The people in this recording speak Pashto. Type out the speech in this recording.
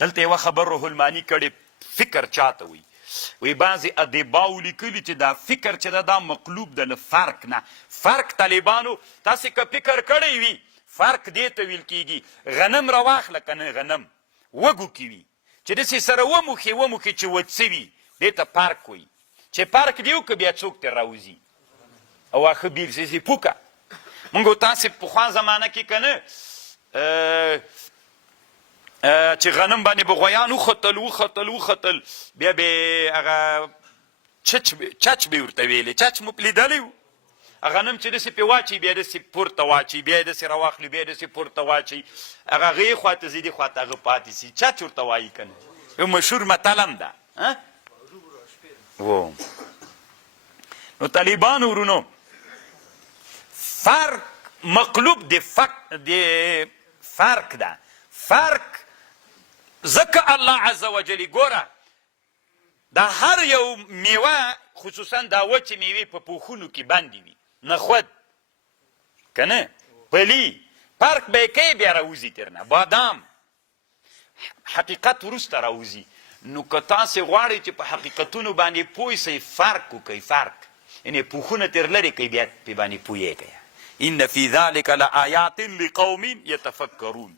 دلته یوه خبر روح المانی کړې فکر چاته وي وی بعضې ادباو لیکلي چې دا فکر چې ده دا مقلوب ده له فرق نه فرق طالبانو تاسې که فکر کړی وي فرق دې ته ویل کېږي غنم راواخله که نه غنم وږو کې وي چې داسې سره وموښې چې وچ سوي دې ته پارک وي چې پارک دې وکړه بیا څوک ترې راوځي او واښه بیل سې پوکه مونږ تاسې پخوا زمانه کې که نه چې غنم باندې به غویان وختل بیا به هغه چچ به ورته ویلې چچ مو لیدلی و غنم چې داسې پې واچوي بیا داسې پورته واچوي بیا یې داسې راواخلي بیا یې داسې پورته واچوي هغه هغې خواته ځي دې خواته هغه پاتې سي چچ ورته وایي که نه یو مشهور متل هم ده نو طالبانو ورونو فرق مقلوب د فرق ده فرق ځکه الله عز وجل ګوره دا هر یو میوه خصوصا دا وچې میوې په پوښونو کې بندې وي نخود که نه پلي فرق به یې کوي بیا راوځي ترنه بادام حقیقت وروسته راوځي نو که تاسې غواړئ چې په حقیقتونو باندې پوه سئ فرق وکئ فرق یعنې پوښونه تر لرې کوي بیا پې باندې پوهېږئ ان فی ذلک لآیات لقوم یتفکرون